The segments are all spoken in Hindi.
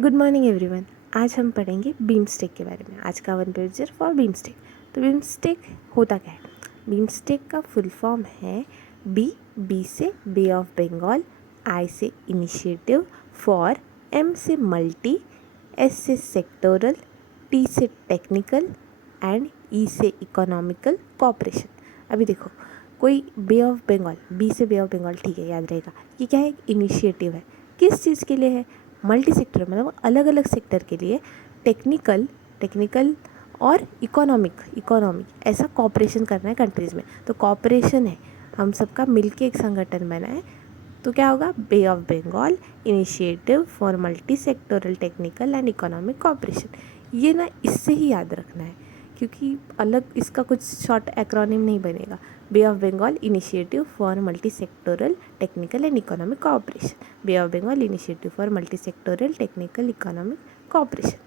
Good morning everyone. आज हम पढ़ेंगे बीमस्टेक के बारे में। आज का वन पेजर फॉर बीमस्टेक। तो बीमस्टेक होता क्या है? बीमस्टेक का फुल फॉर्म है बी से बे ऑफ बंगाल, आई से इनिशिएटिव, फॉर, एम से मल्टी, एस से सेक्टोरल, टी से टेक्निकल एंड ई से इकोनॉमिकल कॉपरेशन। अभी देखो, कोई बे ऑफ बंगाल, बी से बे ऑफ बंगाल, ठीक है, याद रहेगा। ये क्या है? एक इनिशिएटिव है। किस चीज़ के लिए है? मल्टी सेक्टर, मतलब अलग अलग सेक्टर के लिए टेक्निकल टेक्निकल और इकोनॉमिक ऐसा कॉपरेशन करना है कंट्रीज़ में। तो कॉपरेशन है, हम सबका मिलके एक संगठन बना है। तो क्या होगा? Bay of Bengal initiative for multi sectoral technical and economic cooperation. ये ना इससे ही याद रखना है, क्योंकि अलग इसका कुछ शॉर्ट एक्रोनिम नहीं बनेगा। Bay of Bengal initiative for multi sectoral technical and economic cooperation. Bay of Bengal initiative for multi sectoral technical economic cooperation.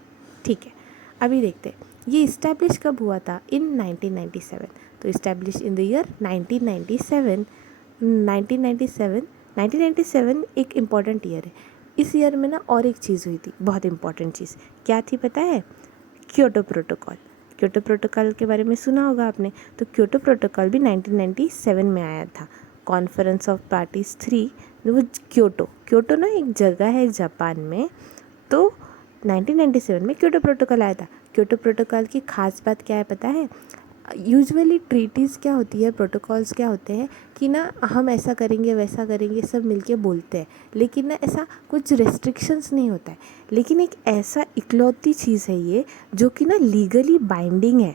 ठीक है, अभी देखते हैं ये इस्टेब्लिश कब हुआ था? इन 1997। तो इस्टेब्लिश इन द ईयर 1997। 1997 एक इम्पॉर्टेंट ईयर है। इस ईयर में ना और एक चीज़ हुई थी, बहुत इंपॉर्टेंट चीज़। क्या थी पता है? Kyoto protocol. क्योटो प्रोटोकॉल के बारे में सुना होगा आपने। तो क्योटो प्रोटोकॉल भी 1997 में आया था। कॉन्फ्रेंस ऑफ पार्टीज 3, वो क्योटो ना एक जगह है जापान में। तो 1997 में क्योटो प्रोटोकॉल आया था। क्योटो प्रोटोकॉल की खास बात क्या है पता है? यूजुअली ट्रीटीज़ क्या होती है, प्रोटोकॉल्स क्या होते हैं कि ना हम ऐसा करेंगे वैसा करेंगे सब मिलके बोलते हैं, लेकिन ना ऐसा कुछ रेस्ट्रिक्शंस नहीं होता है। लेकिन एक ऐसा इकलौती चीज़ है ये जो कि ना लीगली बाइंडिंग है।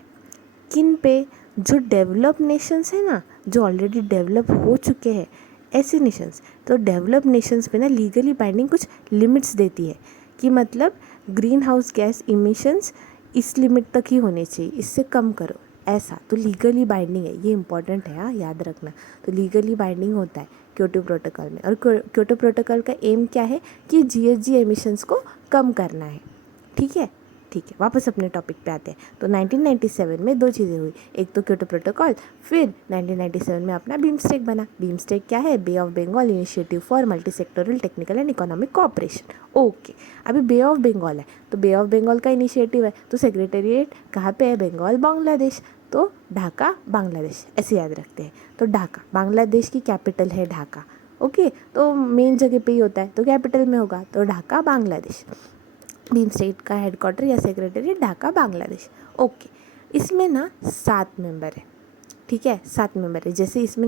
किन पे? जो डेवलप नेशंस है ना, जो ऑलरेडी डेवलप हो चुके हैं, ऐसे नेशंस। तो डेवलप नेशंस पे ना लीगली बाइंडिंग कुछ लिमिट्स देती है कि मतलब ग्रीन हाउस गैस इमिशंस इस लिमिट तक ही होने चाहिए, इससे कम करो, ऐसा। तो लीगली बाइंडिंग है, ये इंपॉर्टेंट है, हाँ याद रखना। तो लीगली बाइंडिंग होता है क्योटो प्रोटोकॉल में। और क्योटो प्रोटोकॉल का एम क्या है? कि जीएचजी एमिशंस को कम करना है। ठीक है, ठीक है, वापस अपने टॉपिक पे आते हैं। तो 1997 में दो चीज़ें हुई, एक तो क्योटो प्रोटोकॉल, फिर 1997 में अपना बीमस्टेक बना। बीमस्टेक क्या है? Bay of Bengal initiative for multi sectoral technical and economic cooperation. Okay, अभी बे ऑफ बंगाल है, तो बे ऑफ बंगाल का इनिशिएटिव है, तो सेक्रेटेरिएट कहाँ पे है? बंगाल, बांग्लादेश। तो ढाका, बांग्लादेश, ऐसे याद रखते हैं। तो ढाका, बांग्लादेश की कैपिटल है ढाका। ओके, तो मेन जगह पे ही होता है, तो कैपिटल में होगा, तो ढाका, बांग्लादेश। बीमस्टेक का हेडक्वार्टर या सेक्रेटरी ढाका, बांग्लादेश। ओके, इसमें ना 7 मेंबर है। ठीक है, 7 मेंबर है। जैसे इसमें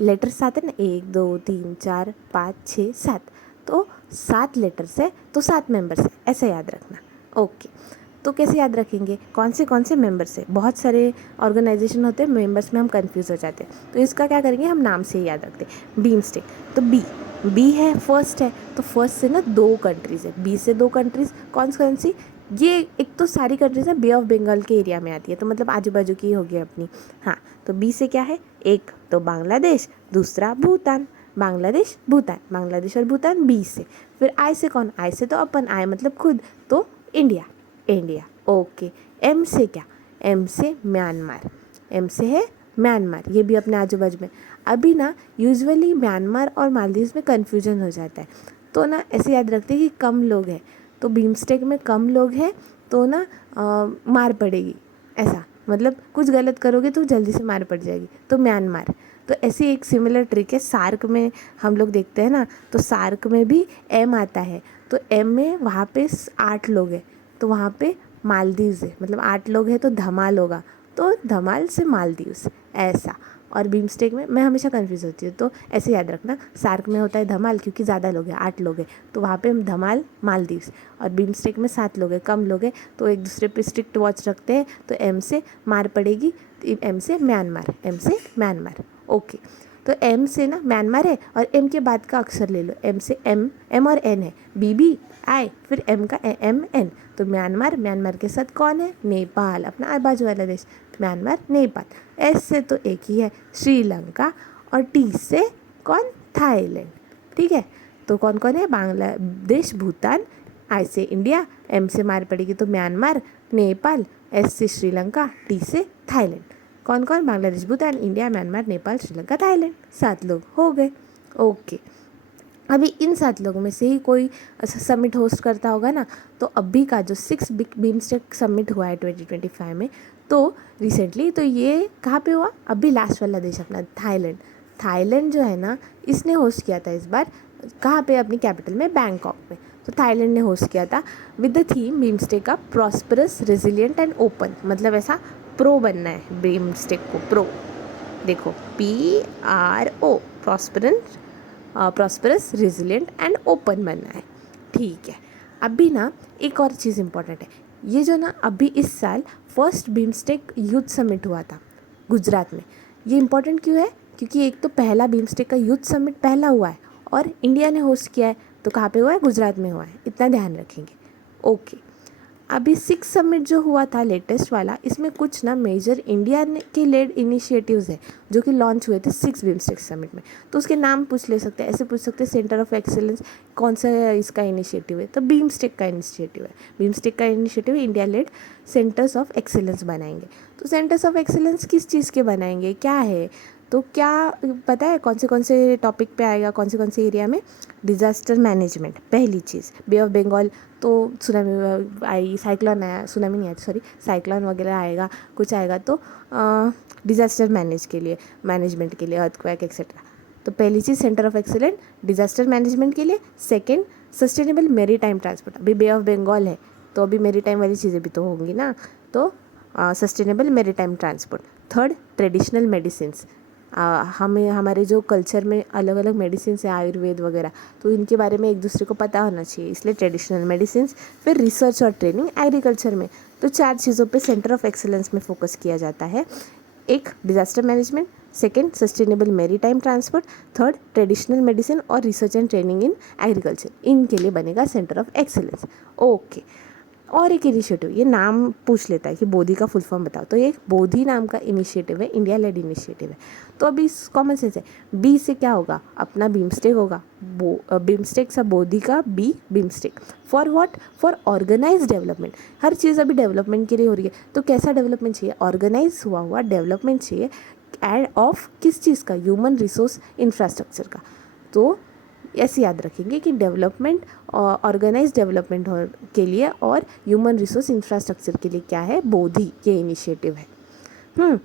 लेटर्स आते हैं ना, 1 2 3 4 5 6 7, तो 7 लेटर्स है तो 7 मेंबर्स है, ऐसा याद रखना। ओके, तो कैसे याद रखेंगे? कौन से मेंबर्स है? बहुत सारे ऑर्गेनाइजेशन होते हैं, मेंबर्स में हम कंफ्यूज हो जाते हैं। तो इसका क्या करेंगे? हम नाम से ही याद रखते हैं, बीमस्टेक। तो बी है, फर्स्ट है, तो फर्स्ट से ना 2 कंट्रीज़ है। बी से 2 कंट्रीज़ कौन सी? ये एक तो सारी कंट्रीज़ है बे ऑफ बंगाल के एरिया में आती है, तो मतलब आजू बाजू की होगी अपनी। हाँ, तो बी से क्या है? एक तो बांग्लादेश, दूसरा भूटान। बांग्लादेश और भूटान बी से। फिर आई से कौन? आई से तो अपन, आई मतलब खुद, तो इंडिया। ओके, एम से क्या? एम से म्यांमार। एम से है म्यांमार, ये भी अपने आजू बाजू में। अभी ना यूजुअली म्यांमार और मालदीव्स में कन्फ्यूजन हो जाता है, तो ना ऐसे याद रखते हैं कि कम लोग हैं, तो बीमस्टेक में कम लोग हैं, तो ना मार पड़ेगी, ऐसा मतलब कुछ गलत करोगे तो जल्दी से मार पड़ जाएगी, तो म्यांमार। तो ऐसी एक सिमिलर ट्रिक है सार्क में, हम लोग देखते हैं ना, तो सार्क में भी एम आता है, तो एम में वहाँ पे 8 लोग हैं, तो वहाँ पे मालदीव्स है, मतलब 8 लोग हैं तो धमाल होगा, तो धमाल से मालदीव्स, ऐसा। और बीमस्टेक में मैं हमेशा कंफ्यूज होती हूँ, तो ऐसे याद रखना, सार्क में होता है धमाल क्योंकि ज़्यादा लोग हैं, 8 लोग हैं, तो वहाँ पे धमाल मालदीव्स। और बीमस्टेक में 7 लोग हैं, कम लोग हैं, तो एक दूसरे पे स्ट्रिक्ट वॉच रखते हैं, तो एम से मार पड़ेगी, एम से म्यांमार। ओके, तो एम से ना म्यांमार है, और एम के बाद का अक्षर ले लो, एम से एम और एन है, बी आई, फिर एम का एम एन, तो म्यांमार के साथ कौन है? नेपाल, अपना बाजू वाला देश, म्यांमार, नेपाल। एस से तो एक ही है, श्रीलंका, और टी से कौन? थाईलैंड। ठीक है, तो कौन कौन है? बांग्लादेश, भूटान, आई से इंडिया, एम से मार पड़ेगी तो म्यांमार, नेपाल, एस से श्रीलंका, टी से थाईलैंड। कौन कौन? Bangladesh, Bhutan, India, Myanmar, Nepal, Sri Lanka, Thailand. 7 लोग हो गए। ओके, अभी इन 7 लोगों में से ही कोई समिट होस्ट करता होगा ना, तो अभी का जो 6 बिग बीमस्टेक समिट हुआ है 2025 में, तो रिसेंटली, तो ये कहाँ पे हुआ, अभी लास्ट वाला देश अपना थाईलैंड। थाईलैंड जो है ना, इसने होस्ट किया था इस बार, कहाँ पे, अपनी कैपिटल में बैंकॉक में। तो थाईलैंड ने होस्ट किया था विद द थीम बीमस्टेक का प्रॉस्परस, रेजिलियंट एंड ओपन। मतलब ऐसा प्रो बनना है बीमस्टेक को, प्रो, देखो PRO, prosperous, resilient and open बनना है। ठीक है, अभी ना एक और चीज़ इंपॉर्टेंट है, ये जो ना अभी इस साल फर्स्ट बीमस्टेक यूथ समिट हुआ था गुजरात में। ये इंपॉर्टेंट क्यों है, क्योंकि एक तो पहला बीमस्टेक का यूथ समिट पहला हुआ है और इंडिया ने होस्ट किया है, तो कहाँ पे हुआ है, गुजरात में हुआ है, इतना ध्यान रखेंगे। ओके, अभी 6 समिट जो हुआ था लेटेस्ट वाला, इसमें कुछ ना मेजर इंडिया के लेड इनिशिएटिव्स है जो कि लॉन्च हुए थे 6 बिम्स्टेक समिट में। तो उसके नाम पूछ ले सकते हैं, ऐसे पूछ सकते हैं, सेंटर ऑफ एक्सेलेंस कौन सा इसका इनिशिएटिव है, तो बीमस्टेक का इनिशिएटिव है। बीमस्टेक का initiative India lead centres of excellence बनाएंगे। तो सेंटर्स ऑफ एक्सेलेंस किस चीज़ के बनाएंगे, क्या है, तो क्या पता है कौन से टॉपिक पे आएगा, कौन से एरिया में, डिज़ास्टर मैनेजमेंट पहली चीज़, बे ऑफ बंगाल, तो सुनामी आई, साइक्लोन आया, सुनामी नहीं आया सॉरी, साइक्लोन वगैरह आएगा, कुछ आएगा तो डिज़ास्टर मैनेजमेंट के लिए, अर्थक्वेक एक्सेट्रा। तो पहली चीज़ centre of excellence disaster management के लिए। Second, sustainable maritime transport, अभी बे ऑफ बंगाल है तो अभी मेरी टाइम वाली चीज़ें भी तो होंगी ना, तो sustainable maritime transport. Third, traditional medicines, हमें हमारे जो कल्चर में अलग अलग मेडिसिन है, आयुर्वेद वगैरह, तो इनके बारे में एक दूसरे को पता होना चाहिए, इसलिए ट्रेडिशनल मेडिसिन। फिर रिसर्च और ट्रेनिंग एग्रीकल्चर में, तो 4 चीज़ों पे सेंटर ऑफ एक्सेलेंस में फोकस किया जाता है। एक, disaster management, second, sustainable maritime transport, third, traditional medicine और research and training in agriculture, इनके लिए बनेगा सेंटर ऑफ एक्सेलेंस। ओके, और एक इनिशिएटिव, ये नाम पूछ लेता है कि बोधी का फुल फॉर्म बताओ, तो ये एक बोधी नाम का इनिशिएटिव है, इंडिया लेड इनिशिएटिव है। तो अभी कॉमन सेंस है, बी से क्या होगा, अपना बीमस्टेक होगा, बीमस्टेक सा बोधी का B, BIMSTEC. For what, for organise development. हर चीज़ अभी डेवलपमेंट के लिए हो रही है, तो कैसा डेवलपमेंट चाहिए, ऑर्गेनाइज हुआ डेवलपमेंट चाहिए, एड ऑफ किस चीज़ का, ह्यूमन रिसोर्स इंफ्रास्ट्रक्चर का। तो ऐसे याद रखेंगे कि डेवलपमेंट, ऑर्गेनाइज डेवलपमेंट के लिए और ह्यूमन रिसोर्स इंफ्रास्ट्रक्चर के लिए क्या है, बोधी ये इनिशिएटिव है।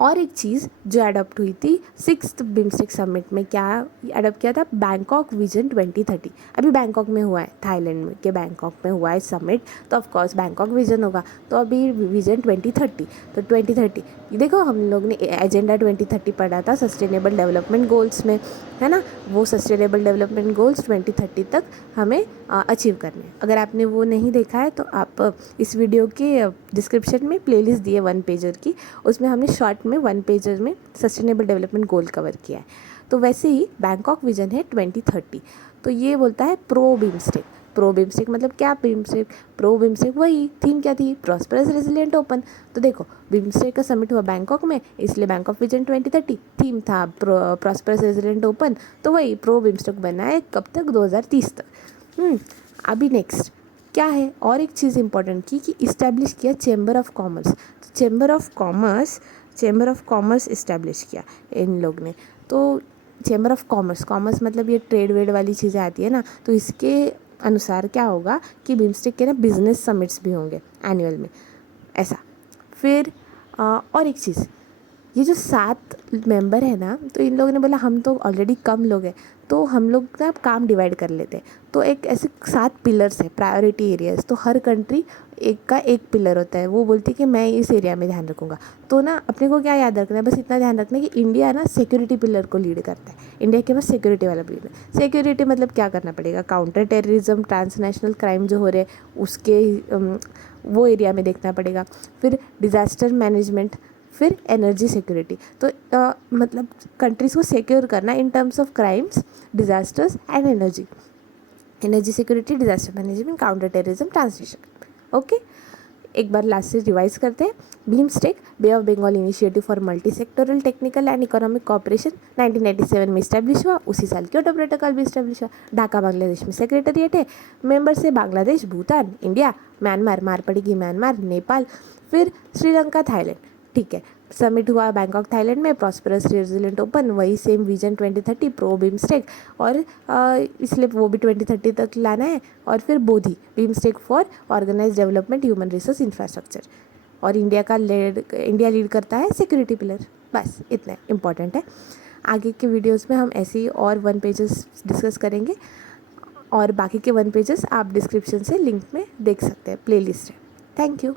और एक चीज़ जो अडॉप्ट हुई थी 6th बिम्स्टेक समिट में, क्या अडॉप्ट किया था, बैंकॉक विजन 2030। अभी बैंकॉक में हुआ है, थाईलैंड में के बैंकॉक में हुआ है समिट, तो ऑफकोर्स बैंकॉक विजन होगा, तो अभी विजन 2030। तो 2030 देखो, हम लोग ने एजेंडा 2030 पढ़ा था सस्टेनेबल डेवलपमेंट गोल्स में, है ना, वो सस्टेनेबल डेवलपमेंट गोल्स 2030 तक हमें अचीव करने हैं। अगर आपने वो नहीं देखा है तो आप इस वीडियो के डिस्क्रिप्शन में प्लेलिस्ट दी है 1 पेजर की, उसमें हमने शॉर्ट में 1 पेजर में सस्टेनेबल डेवलपमेंट गोल कवर किया है। तो वैसे ही बैंकॉक विजन है 2030, तो ये बोलता है प्रो बीमस्टेक। प्रो बीमस्टेक मतलब क्या, बीमस्टेक प्रो बीमस्टेक, वही थीम क्या थी, प्रॉस्परस, रेजिलिएंट, ओपन। तो देखो, बीमस्टेक का समिट हुआ बैंकॉक में, इसलिए बैंकॉक विजन 2030, थीम था प्रॉस्परस, रेजिलिएंट, ओपन, तो वही प्रो बीमस्टेक बना है, कब तक, 2030 तक। अभी नेक्स्ट क्या है, और एक चीज़ इंपॉर्टेंट की कि इस्टेब्लिश किया चैम्बर ऑफ कॉमर्स। तो चैम्बर ऑफ कॉमर्स इस्टेब्लिश किया इन लोग ने। तो चैम्बर ऑफ कॉमर्स मतलब ये ट्रेड वेड वाली चीज़ें आती है ना, तो इसके अनुसार क्या होगा कि बीमस्टेक के ना बिजनेस समिट्स भी होंगे एनुअल में, ऐसा। फिर और एक चीज़, ये जो 7 मेंबर है ना, तो इन लोगों ने बोला हम तो ऑलरेडी कम लोग हैं, तो हम लोग ना काम डिवाइड कर लेते हैं। तो एक ऐसे 7 पिलर्स है, प्रायोरिटी एरियाज, तो हर कंट्री एक का एक पिलर होता है, वो बोलती है कि मैं इस एरिया में ध्यान रखूँगा। तो ना अपने को क्या याद रखना है, बस इतना ध्यान रखना है कि इंडिया ना सिक्योरिटी पिलर को लीड करता है, इंडिया के पास सिक्योरिटी वाला पिलर। सिक्योरिटी मतलब क्या करना पड़ेगा, काउंटर टेररिज्म, ट्रांसनेशनल क्राइम जो हो रहे हैं उसके वो एरिया में देखना पड़ेगा। फिर डिज़ास्टर मैनेजमेंट, फिर एनर्जी सिक्योरिटी, तो मतलब कंट्रीज़ को सिक्योर करना in terms of crimes, disasters and energy security, disaster management, counter terrorism, translation. Okay, एक बार लास्ट से रिवाइज करते हैं। BIMSTEC, bay of Bengal initiative for multi sectoral technical and economic cooperation 1997 में इस्टेब्लिश हुआ, उसी साल क्योटो प्रोटोकॉल भी इस्टेब्लिश हुआ। ढाका बांग्लादेश में सेक्रेटरीट है, मेंबर्स है बांग्लादेश, भूटान, इंडिया, म्यांमार, मार पड़ेगी म्यांमार, नेपाल, फिर श्रीलंका, थाईलैंड। ठीक है, समिट हुआ बैंकॉक थाईलैंड में, प्रॉस्परस रेजिलेंट ओपन, वही सेम विजन 2030 प्रो बिम्स्टेक, और इसलिए वो भी 2030 तक लाना है। और फिर Bodhi BIMSTEC for organise development human resource infrastructure, और इंडिया लीड करता है सिक्योरिटी पिलर। बस इतना इम्पॉर्टेंट है। आगे के वीडियोस में हम ऐसे ही और 1 पेजेस डिस्कस करेंगे, और बाकी के 1 पेजेस आप डिस्क्रिप्शन से लिंक में देख सकते हैं, प्लेलिस्ट है। Thank you.